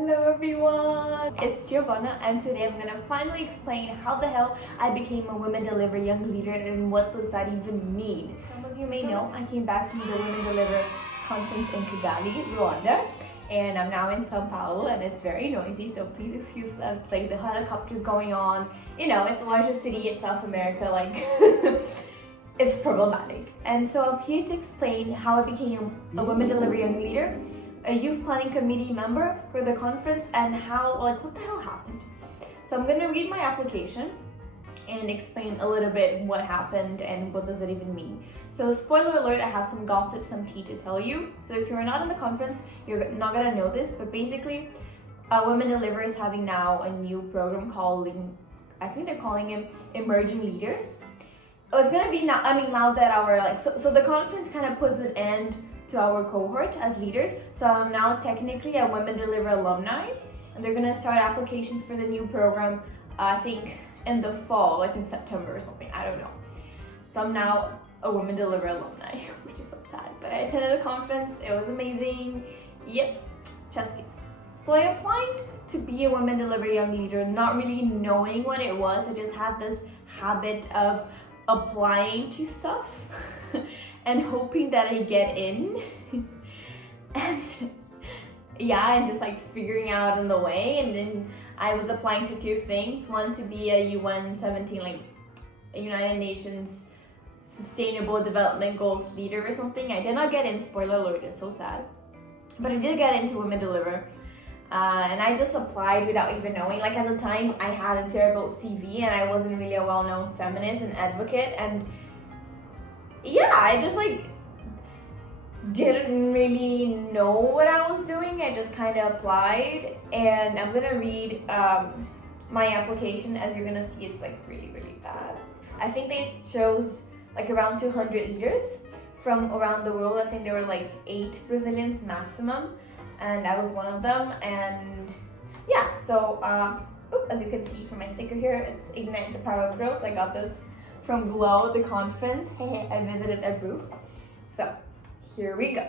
Hello everyone! It's Giovanna and today I'm gonna finally explain how the hell I became a Women Deliver Young Leader and what does that even mean. Some of you may know I came back from the Women Deliver conference in Kigali, Rwanda, and I'm now in Sao Paulo and it's very noisy, so please excuse that, like the helicopters going on. You know, it's the largest city in South America, like it's problematic. And so I'm here to explain how I became a Women Deliver Young Leader, a youth planning committee member for the conference, and how, like, what the hell happened. So I'm gonna read my application and explain a little bit what happened and what does it even mean. So spoiler alert, I have some gossip, some tea to tell you. So if you're not in the conference, you're not gonna know this, but basically Women Deliver is having now a new program called, I think they're calling it Emerging Leaders. Oh, it's gonna be now, now that our, so the conference kind of puts an end to our cohort as leaders. So I'm now technically a Women Deliver alumni, and they're gonna start applications for the new program, I think in the fall, like in September or something, I don't know. So I'm now a Women Deliver alumni, which is so sad, but I attended the conference, it was amazing. Yep, cheskis. So I applied to be a Women Deliver Young Leader, not really knowing what it was. I just had this habit of applying to stuff and hoping that I get in and yeah, and just like figuring out on the way. And then I was applying to two things: one to be a UN 17, like a United Nations Sustainable Development Goals leader or something. I did not get in, spoiler alert, it's so sad, but I did get into Women Deliver. And I just applied without even knowing. Like at the time I had a terrible CV and I wasn't really a well-known feminist and advocate, and yeah, I just like didn't really know what I was doing. I just kind of applied, and I'm gonna read my application. As you're gonna see, it's like really bad. I think they chose like around 200 leaders from around the world. I think there were like 8 Brazilians maximum, and I was one of them. And yeah, so as you can see from my sticker here, it's Ignite the Power of Girls. I got this from Glow, the conference. I visited their booth. So here we go.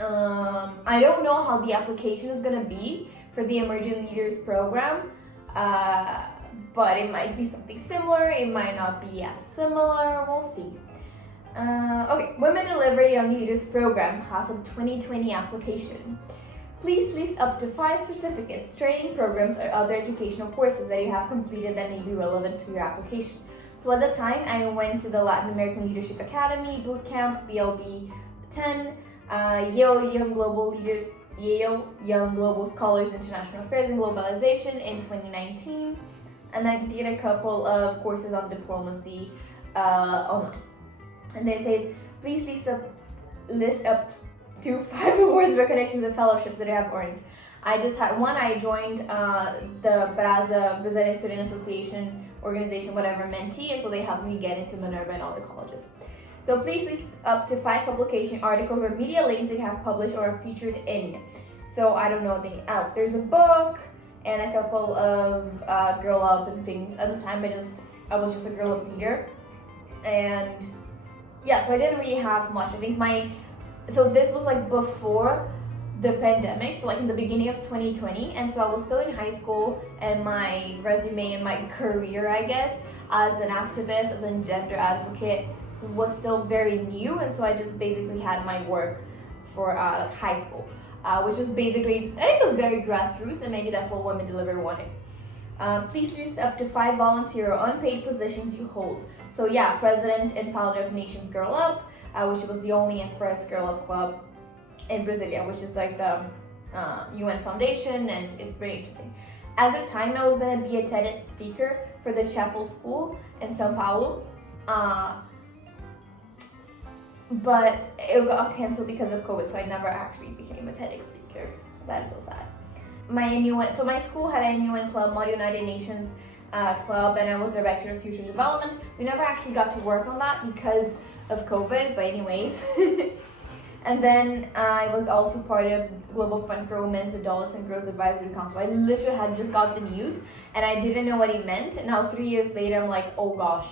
I don't know how the application is gonna be for the Emerging Leaders program, but it might be something similar, it might not be as similar, we'll see. Okay, Women Deliver Young Leaders Program, Class of 2020 application. Please list up to 5 certificates, training programs, or other educational courses that you have completed that may be relevant to your application. So at the time, I went to the Latin American Leadership Academy, Bootcamp, BLB 10, Yale Young Global Scholars, International Affairs and Globalization in 2019, and I did a couple of courses on diplomacy online. And then it says, please list up to 5 awards, recognitions, and fellowships that I have earned. I just had one. I joined the Basso Brazilian Student Association organization, whatever, mentee, and so they helped me get into Minerva and other colleges. So please list up to 5 publication articles or media links that you have published or are featured in. So I don't know, there's a book and a couple of girl up and things. At the time I was just a girl up leader, and yeah, so I didn't really have much. I think so this was like before the pandemic, so like in the beginning of 2020, and so I was still in high school, and my resume and my career, I guess, as an activist, as a gender advocate, was still very new, and so I just basically had my work for high school, which was basically, I think it was very grassroots, and maybe that's what Women Deliver wanted. Please list up to 5 volunteer or unpaid positions you hold. So yeah, president and founder of Nations Girl Up, which was the only and first Girl Up club in Brasilia, which is like the UN Foundation, and it's pretty interesting. At the time, I was gonna be a TEDx speaker for the Chapel School in Sao Paulo, but it got canceled because of COVID, so I never actually became a TEDx speaker. That is so sad. So my school had an UN club, Model United Nations club, and I was director of future development. We never actually got to work on that because of COVID, but anyways. And then I was also part of Global Fund for Women's, Adults, and Girls Advisory Council. I literally had just got the news and I didn't know what it meant. And now 3 years later, I'm like, oh gosh,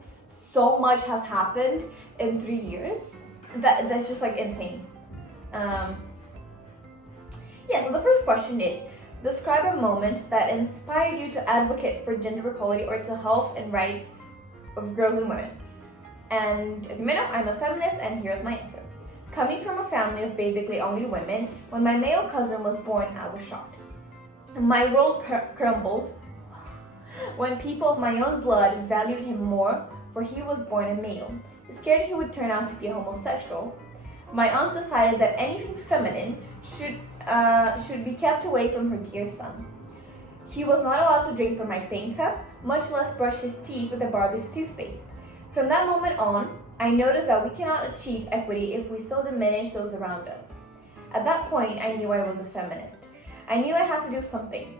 so much has happened in 3 years. That's just like insane. Yeah, so the first question is, describe a moment that inspired you to advocate for gender equality or to health and rights of girls and women. And as you may know, I'm a feminist, and here's my answer. Coming from a family of basically only women, when my male cousin was born, I was shocked. My world crumbled when people of my own blood valued him more, for he was born a male. Scared he would turn out to be a homosexual, my aunt decided that anything feminine should be kept away from her dear son. He was not allowed to drink from my paint cup, much less brush his teeth with a Barbie's toothpaste. From that moment on, I noticed that we cannot achieve equity if we still diminish those around us. At that point, I knew I was a feminist. I knew I had to do something.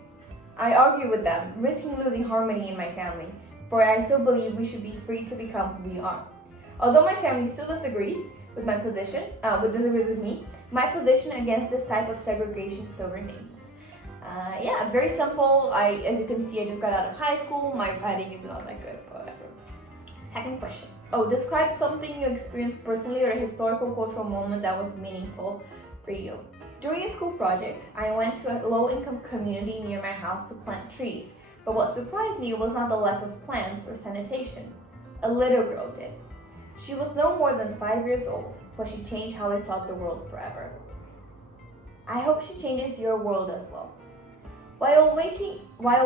I argued with them, risking losing harmony in my family, for I still believe we should be free to become who we are. Although my family still disagrees with my position, disagrees with me, my position against this type of segregation still remains. Yeah, very simple. As you can see, I just got out of high school. My writing is not that good, but whatever. Second question. Describe something you experienced personally or a historical cultural moment that was meaningful for you. During a school project, I went to a low-income community near my house to plant trees, but what surprised me was not the lack of plants or sanitation. A little girl did. She was no more than 5 years old, but she changed how I saw the world forever. I hope she changes your world as well. While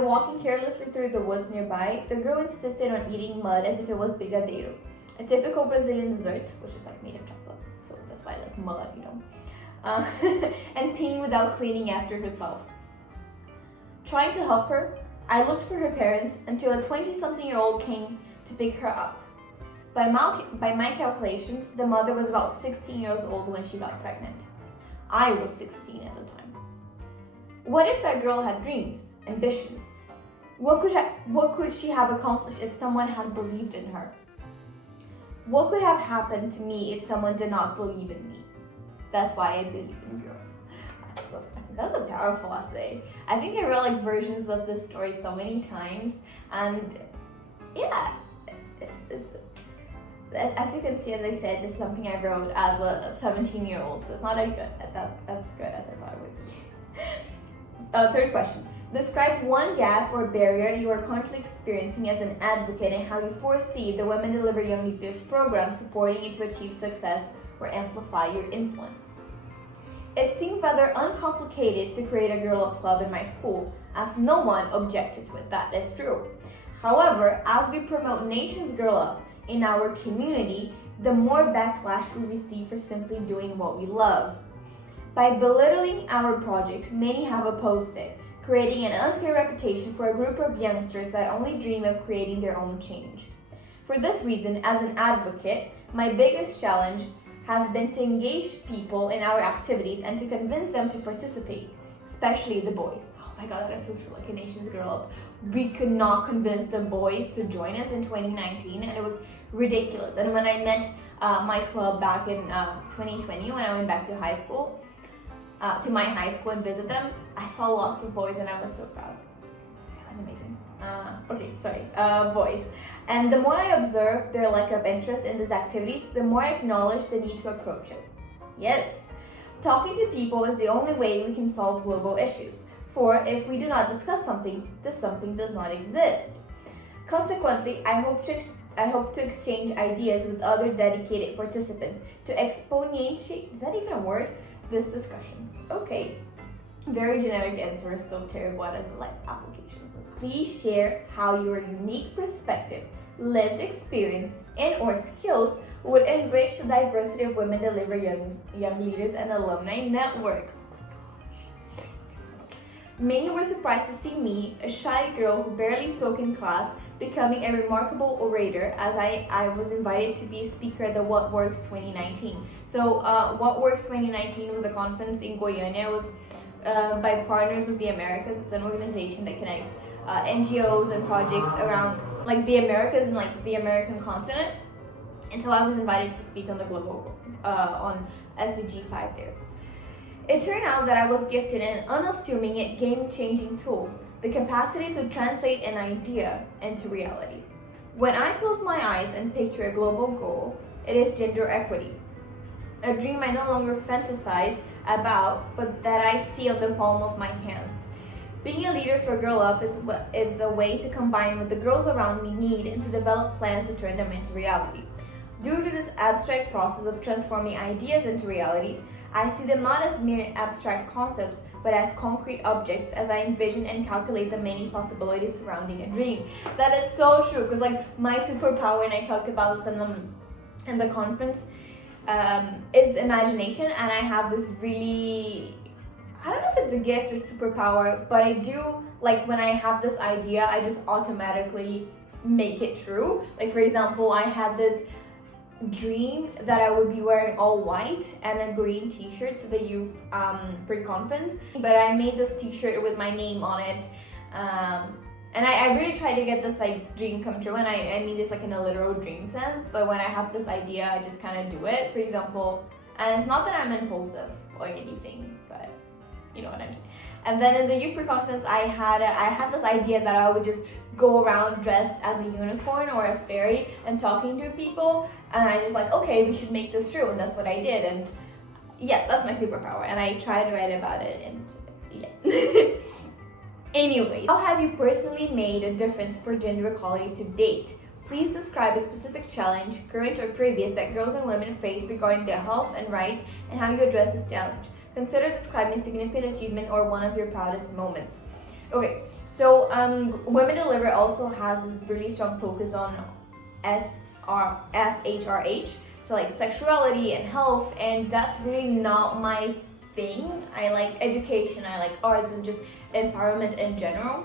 walking carelessly through the woods nearby, the girl insisted on eating mud as if it was brigadeiro, a typical Brazilian dessert, which is like made of chocolate, so that's why I like mud, and peeing without cleaning after herself. Trying to help her, I looked for her parents until a 20-something-year-old came to pick her up. By my calculations, the mother was about 16 years old when she got pregnant. I was 16 at the time. What if that girl had dreams, ambitions? What could she have accomplished if someone had believed in her? What could have happened to me if someone did not believe in me? That's why I believe in girls. I think that's a powerful essay. I think I read versions of this story so many times, and yeah, it's as you can see, as I said, this is something I wrote as a 17-year-old, so it's not as good as I thought it would be. Third question. Describe one gap or barrier you are currently experiencing as an advocate and how you foresee the Women Deliver Young Leaders program supporting you to achieve success or amplify your influence. It seemed rather uncomplicated to create a girl up club in my school, as no one objected to it. That is true. However, as we promote Nations Girl Up in our community, the more backlash we receive for simply doing what we love. By belittling our project, many have opposed it, creating an unfair reputation for a group of youngsters that only dream of creating their own change. For this reason, as an advocate, my biggest challenge has been to engage people in our activities and to convince them to participate, especially the boys. Oh my god, that is so true, like a Nations Girl Up. We could not convince the boys to join us in 2019, and it was ridiculous. And when I met my club back in 2020, when I went back to high school, to my high school and visit them, I saw lots of boys and I was so proud. It was amazing. Boys. And the more I observed their lack of interest in these activities, the more I acknowledged the need to approach it. Yes, talking to people is the only way we can solve global issues. For if we do not discuss something, this something does not exist. Consequently, I hope to exchange ideas with other dedicated participants to exponentiate, is that even a word? These discussions. Okay, very generic answer, so terrible at application. Please share how your unique perspective, lived experience, and or skills would enrich the diversity of Women Deliver Young Leaders and Alumni Network. Many were surprised to see me, a shy girl who barely spoke in class, becoming a remarkable orator as I was invited to be a speaker at the What Works 2019. So What Works 2019 was a conference in Goiânia. It was by Partners of the Americas. It's an organization that connects NGOs and projects around the Americas and the American continent. And so I was invited to speak on the global, on SDG 5 there. It turned out that I was gifted an unassuming yet game-changing tool, the capacity to translate an idea into reality. When I close my eyes and picture a global goal, it is gender equity. a dream I no longer fantasize about, but that I see on the palm of my hands. Being a leader for Girl Up is a way to combine what the girls around me need and to develop plans to turn them into reality. Due to this abstract process of transforming ideas into reality, I see them not as mere abstract concepts, but as concrete objects as I envision and calculate the many possibilities surrounding a dream. That is so true, because like my superpower, and I talked about this in the conference, is imagination, and I have this really, I don't know if it's a gift or superpower, but I do, like when I have this idea, I just automatically make it true. Like for example, I had this dream that I would be wearing all white and a green t-shirt to the youth pre-conference, but I made this t-shirt with my name on it, and I really tried to get this like dream come true, and I mean this like in a literal dream sense, but when I have this idea I just kind of do it. For example, and it's not that I'm impulsive or anything, but you know what I mean. And then in the youth pre-conference, I had this idea that I would just go around dressed as a unicorn or a fairy and talking to people, and I was like, okay, we should make this true, and that's what I did. And yeah, that's my superpower, and I tried to write about it, and yeah. Anyways, how have you personally made a difference for gender equality to date? Please describe a specific challenge, current or previous, that girls and women face regarding their health and rights, and how you address this challenge. Consider describing a significant achievement or one of your proudest moments. Okay, so Women Deliver also has a really strong focus on SHRH, so like sexuality and health, and that's really not my thing. I like education, I like arts, and just empowerment in general,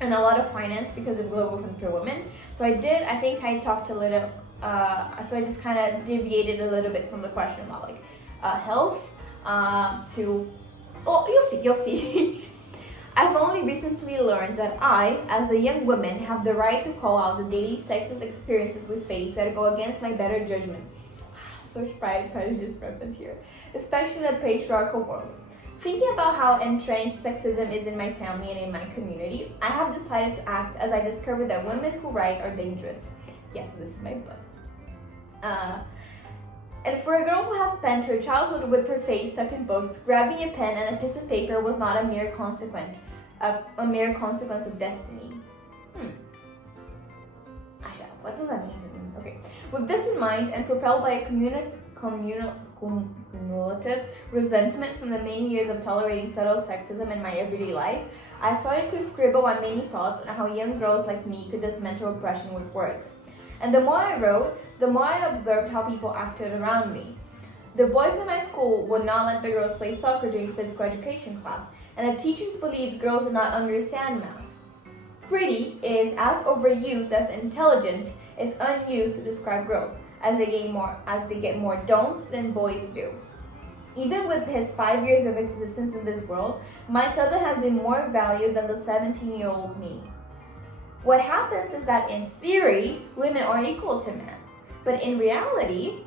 and a lot of finance because of Global Fund for Women. So I think I talked a little, so I just kind of deviated a little bit from the question about like health. You'll see. I've only recently learned that I, as a young woman, have the right to call out the daily sexist experiences we face that go against my better judgment. Such prejudice reference here, especially in a patriarchal world. Thinking about how entrenched sexism is in my family and in my community, I have decided to act as I discovered that women who write are dangerous. Yes, this is my book. And for a girl who has spent her childhood with her face stuck in books, grabbing a pen and a piece of paper was not a mere consequence of destiny. Asha, what does that mean? Okay. With this in mind, and propelled by a cumulative resentment from the many years of tolerating subtle sexism in my everyday life, I started to scribble on many thoughts on how young girls like me could dismantle oppression with words. And the more I wrote, the more I observed how people acted around me. The boys in my school would not let the girls play soccer during physical education class, and the teachers believed girls did not understand math. Pretty is as overused as intelligent is unused to describe girls, as they get more don'ts than boys do. Even with his 5 years of existence in this world, my cousin has been more valued than the 17-year-old me. What happens is that in theory, women are equal to men, but in reality,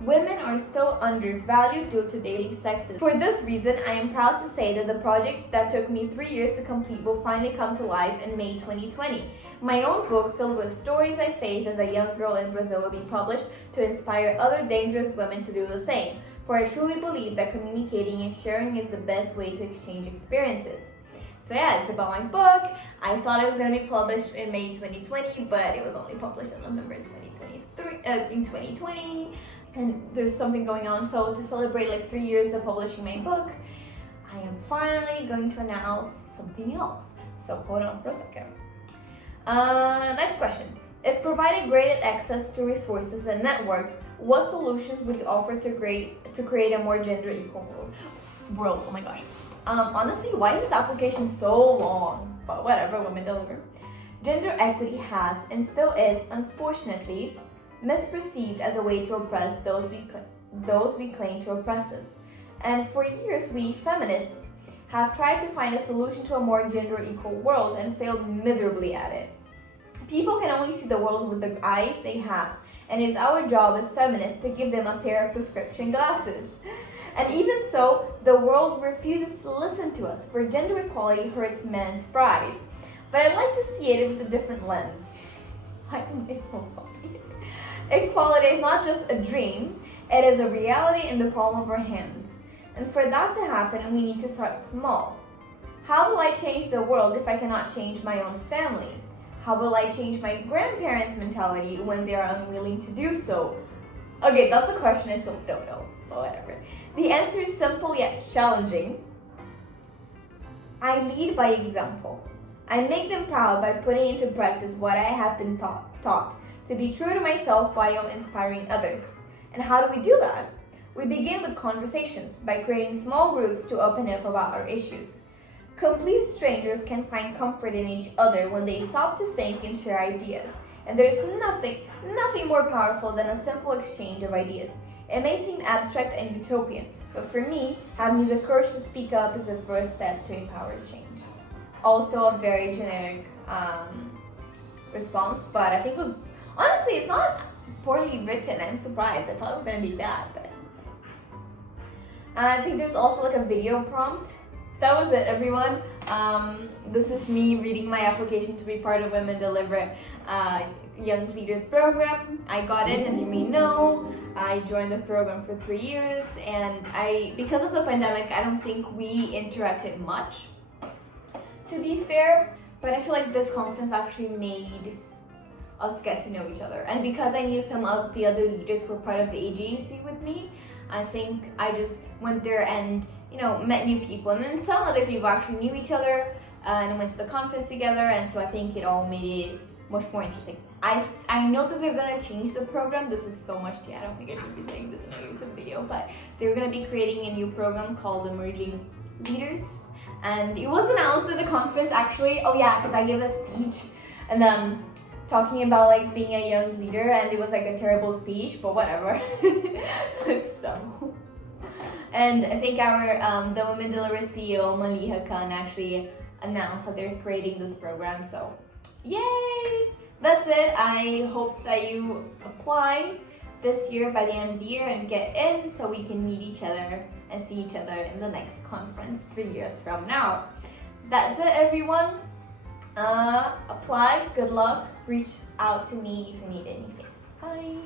women are still undervalued due to daily sexism. For this reason, I am proud to say that the project that took me 3 years to complete will finally come to life in May 2020. My own book, filled with stories I faced as a young girl in Brazil, will be published to inspire other dangerous women to do the same, for I truly believe that communicating and sharing is the best way to exchange experiences. So yeah, it's about my book. I thought it was going to be published in May 2020, but it was only published in November 2020. And there's something going on. So to celebrate like 3 years of publishing my book, I am finally going to announce something else. So hold on for a second. Next question. If provided greater access to resources and networks, what solutions would you offer to create a more gender equal world? Oh my gosh. Honestly, why is this application so long? But whatever, Women Deliver. Gender equity has and still is, unfortunately, misperceived as a way to oppress those we claim to oppress us. And for years, we feminists have tried to find a solution to a more gender equal world and failed miserably at it. People can only see the world with the eyes they have, and it is our job as feminists to give them a pair of prescription glasses. And even so, the world refuses to listen to us, for gender equality hurts men's pride. But I'd like to see it with a different lens. Equality is not just a dream, It is a reality in the palm of our hands. And for that to happen, we need to start small. How will I change the world if I cannot change my own family? How will I change my grandparents' mentality when they are unwilling to do so? Okay, that's a question I still don't know, but whatever. The answer is simple yet challenging. I lead by example. I make them proud by putting into practice what I have been taught to be true to myself while inspiring others. And how do we do that? We begin with conversations by creating small groups to open up about our issues. Complete strangers can find comfort in each other when they stop to think and share ideas. And there is nothing more powerful than a simple exchange of ideas. It may seem abstract and utopian, but for me, having the courage to speak up is the first step to empower change. Also a very generic response, but I think it was, honestly, it's not poorly written. I'm surprised. I thought it was going to be bad, but it's not. I think there's also like a video prompt. That was it, everyone. This is me reading my application to be part of Women Deliver Young Leaders program. I got in, as you may know. I joined the program for 3 years, and because of the pandemic, I don't think we interacted much, to be fair, but I feel like this conference actually made us get to know each other. And because I knew some of the other leaders who were part of the AGC with me, I think I just went there and, met new people. And then some other people actually knew each other and went to the conference together, and so I think it all made it much more interesting. I know that they're gonna change the program. This is so much tea. I don't think I should be saying this in a YouTube video, but they're gonna be creating a new program called Emerging Leaders. And it was announced at the conference, actually. Oh yeah, because I gave a speech and talking about like being a young leader, and it was like a terrible speech, but whatever. So, and I think our the Women Deliver CEO Maliha Khan actually announced that they're creating this program. So, yay! That's it. I hope that you apply this year by the end of the year and get in so we can meet each other and see each other in the next conference 3 years from now. That's it, everyone. Apply. Good luck. Reach out to me if you need anything. Bye.